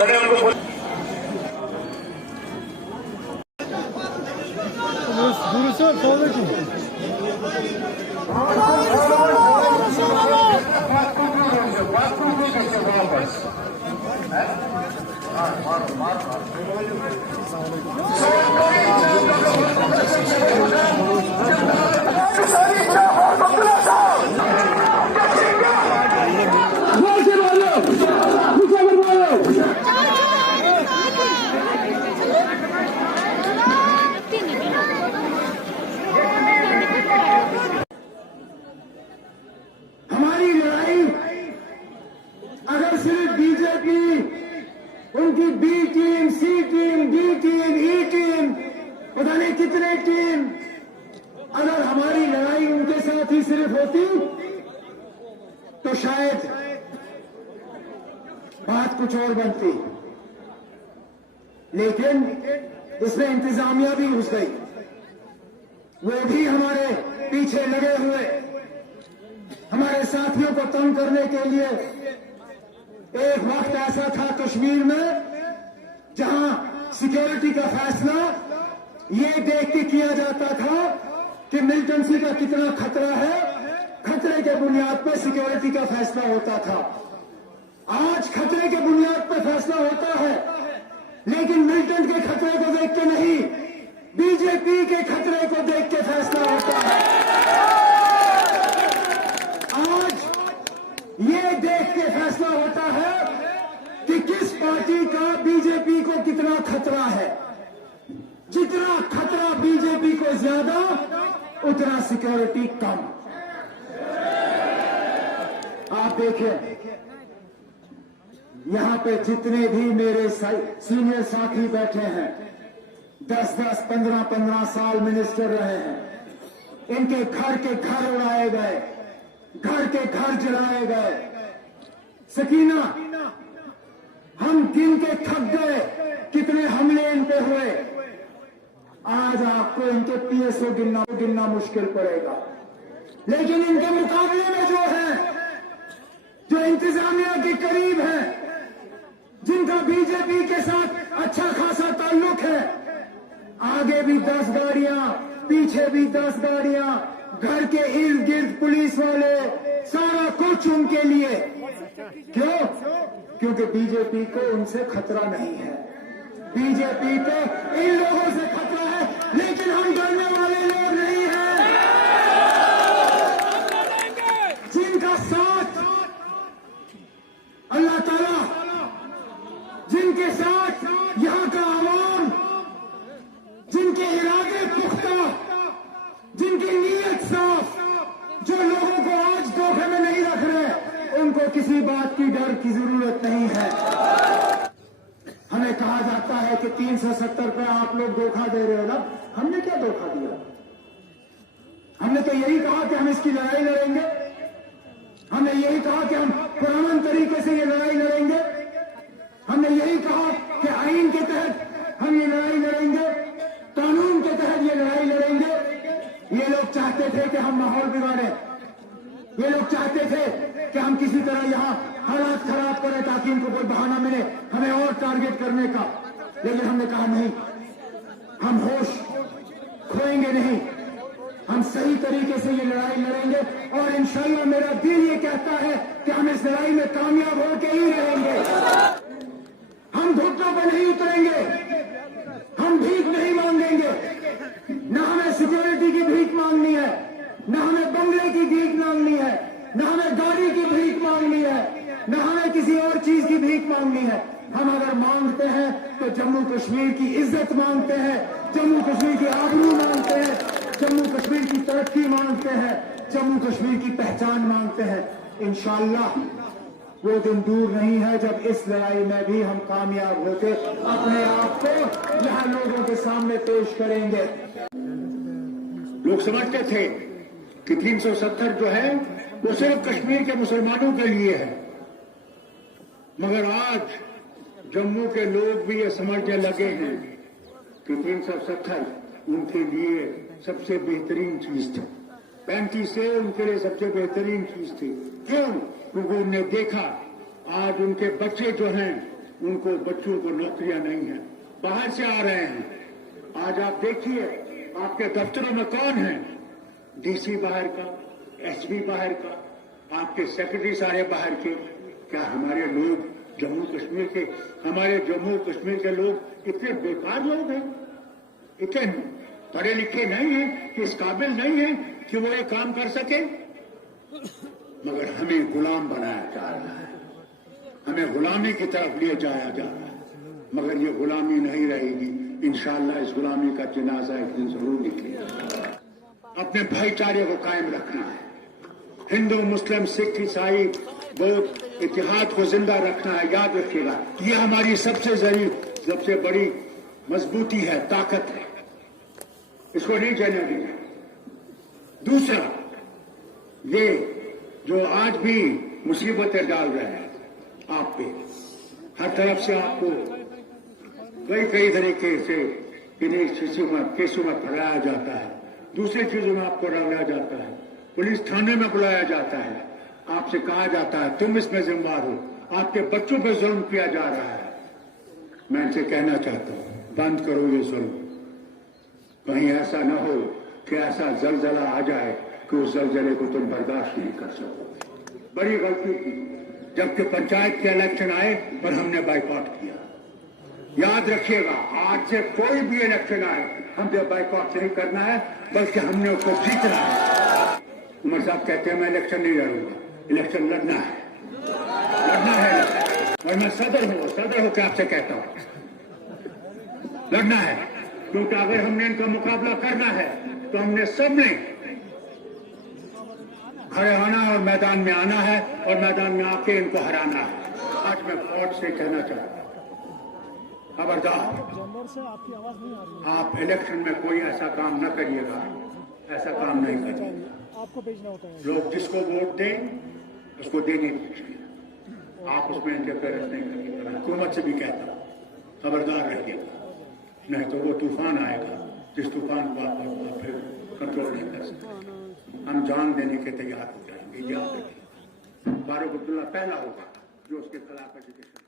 मैंने उनको उनकी बी टीम, सी टीम, डी टीम, ई टीम, पता नहीं कितने टीम, अगर हमारी लड़ाई उनके साथ ही सिर्फ होती तो शायद बात कुछ और बनती। लेकिन इसमें इंतजामिया भी घुस गई, वो भी हमारे पीछे लगे हुए हमारे साथियों को तंग करने के लिए। एक वक्त ऐसा था कश्मीर में जहां सिक्योरिटी का फैसला ये देख के किया जाता था कि मिलिटेंसी का कितना खतरा है, खतरे के बुनियाद पर सिक्योरिटी का फैसला होता था। आज खतरे के बुनियाद पर फैसला होता है, लेकिन मिलिटेंट के खतरे को देख के नहीं, बीजेपी के खतरे को देख के फैसला होता है। आज ये देख के फैसला होता है कि किस पार्टी का बीजेपी को कितना खतरा है। जितना खतरा बीजेपी को ज्यादा, उतना सिक्योरिटी कम। आप देखिए, यहां पे जितने भी मेरे सीनियर साथी बैठे हैं, 10-10, 15-15 साल मिनिस्टर रहे हैं, इनके घर के घर उड़ाए गए, घर के घर जलाए गए। सकीना, हम गिन के थक गए कितने हमले इन पे हुए। आज आपको इनके पीएसओ गिनना मुश्किल पड़ेगा, लेकिन इनके मुकाबले में जो है, जो इंतजामिया के करीब है, जिनका बीजेपी के साथ अच्छा खासा ताल्लुक है, आगे भी 10 गाड़ियां, पीछे भी 10 गाड़ियां, घर के इर्द गिर्द पुलिस वाले, सारा कुछ उनके लिए। क्यों? क्योंकि बीजेपी को उनसे खतरा नहीं है। बीजेपी को इन लोगों से खतरा है, लेकिन हम डरने वाले लोग नहीं हैं। जिनका साथ अल्लाह ताला, जिनके साथ यहां का आवाम, जिनके इरादे पुख्ता, जिनकी नीयत साफ, जो लोगों को आज धोखे में नहीं रख रहे, उनको किसी बात की डर की जरूरत नहीं है। हमें कहा जाता है कि 370 पे आप लोग धोखा दे रहे हो ना। हमने क्या धोखा दिया? हमने तो यही कहा कि हम इसकी लड़ाई लड़ेंगे। हमने यही कहा कि हम पुरअमन तरीके से ये लड़ाई लड़ेंगे। हमने यही कहा कि आईन के तहत हम ये लड़ाई लड़ेंगे, कानून के तहत ये लड़ाई लड़ेंगे। ये लोग चाहते थे कि हम माहौल बिगाड़ें, ये लोग चाहते थे कि हम किसी तरह यहां हालात खराब करें ताकि इनको कोई बहाना मिले हमें और टारगेट करने का। लेकिन हमने कहा नहीं, हम होश खोएंगे नहीं, हम सही तरीके से ये लड़ाई लड़ेंगे और इंशाअल्लाह मेरा दिल ये कहता है कि हम इस लड़ाई में कामयाब होकर ही रहेंगे। हम घुटनों पर नहीं उतरेंगे, हम भीख नहीं मांगेंगे। न हमें सिक्योरिटी की भीख मांगनी है, न हमें बंगले की भीख मांगनी है, न हमें गाड़ी की भीख मांगनी है, न हमें किसी और चीज की भीख मांगनी है। हम अगर मांगते हैं तो जम्मू कश्मीर की इज्जत मांगते हैं, जम्मू कश्मीर की आबरू मांगते हैं, जम्मू कश्मीर की तरक्की मांगते हैं, जम्मू कश्मीर की पहचान मांगते हैं। इंशाअल्लाह वो दिन दूर नहीं है जब इस लड़ाई में भी हम कामयाब होकर अपने आप को यहां लोगों के सामने पेश करेंगे। लोग समझते थे कि 370 जो है वो सिर्फ कश्मीर के मुसलमानों के लिए है, मगर आज जम्मू के लोग भी ये समझने लगे हैं कि 370 उनके लिए सबसे बेहतरीन चीज थी। 35 से उनके लिए सबसे बेहतरीन चीज थी। क्यों? क्योंकि उन्होंने देखा आज उनके बच्चे जो हैं उनको बच्चों को नौकरियां नहीं है, बाहर से आ रहे हैं। आज आप देखिए आपके दफ्तरों में कौन है, डीसी बाहर का, एसपी बाहर का, आपके सेक्रेटरी सारे बाहर के। क्या हमारे लोग जम्मू कश्मीर के, हमारे जम्मू कश्मीर के लोग इतने बेकार लोग हैं, इतने पढ़े लिखे नहीं हैं, कि इस काबिल नहीं है कि वो ये काम कर सके? मगर हमें गुलाम बनाया जा रहा है, हमें गुलामी की तरफ लिए जाया जा रहा है। मगर ये गुलामी नहीं रहेगी, इंशाअल्लाह इस गुलामी का जनाजा एक दिन जरूर निकलेगा। अपने भाईचारे को कायम रखना है, हिंदू मुस्लिम सिख ईसाई बौद्ध इतिहाद को जिंदा रखना है। याद रखिएगा, ये हमारी सबसे बड़ी मजबूती है, ताकत है, इसको नहीं जाने देना। दूसरा, ये जो आज भी मुसीबतें डाल रहे हैं आप पे, हर तरफ से आपको कई तरीके से इन्हीं केसों में फैलाया जाता है, दूसरी चीजों में आपको डाला जाता है, पुलिस थाने में बुलाया जाता है, आपसे कहा जाता है तुम इसमें जिम्मेदार हो, आपके बच्चों पर जुल्म किया जा रहा है। मैं इनसे कहना चाहता हूं, बंद करो ये जुल्म। कहीं ऐसा न हो कि ऐसा जलजला आ जाए कि उस जलजले को तुम बर्दाश्त नहीं कर सकोगे। बड़ी गलती की, जबकि पंचायत के इलेक्शन आए पर हमने बाइकआउट किया। याद रखिएगा, आज से कोई भी इलेक्शन आए हमने बाइकआउट नहीं करना है, बल्कि हमने उसको जीतना है। उमर साहब कहते हैं मैं इलेक्शन नहीं लड़ूंगा, इलेक्शन लड़ना है, लड़ना है। और मैं सदर होकर आपसे कहता हूं, लड़ना है, क्योंकि अगर हमने इनका मुकाबला करना है तो हमने सबने खड़े होना और मैदान में आना है और मैदान में आके इनको हराना है। आज मैं फौज से कहना चाहता हूं, खबरदार, आप इलेक्शन में कोई ऐसा काम न करिएगा, ऐसा काम नहीं करिएगा। आपको भेजना होता है, लोग जिसको वोट दें उसको देने दीजिए, आप उसमें इंटरफेरेंस नहीं करिएगा। हुकूमत से भी कहता हूं, खबरदार रहिएगा, नहीं तो वो तूफान आएगा जिस तूफान को आप फिर कंट्रोल नहीं कर सकते। हम जान देने के तैयार हो जाएंगे, याद रखिए। फारूक अब्दुल्ला पहला होगा जो उसके खिलाफ एजुकेशन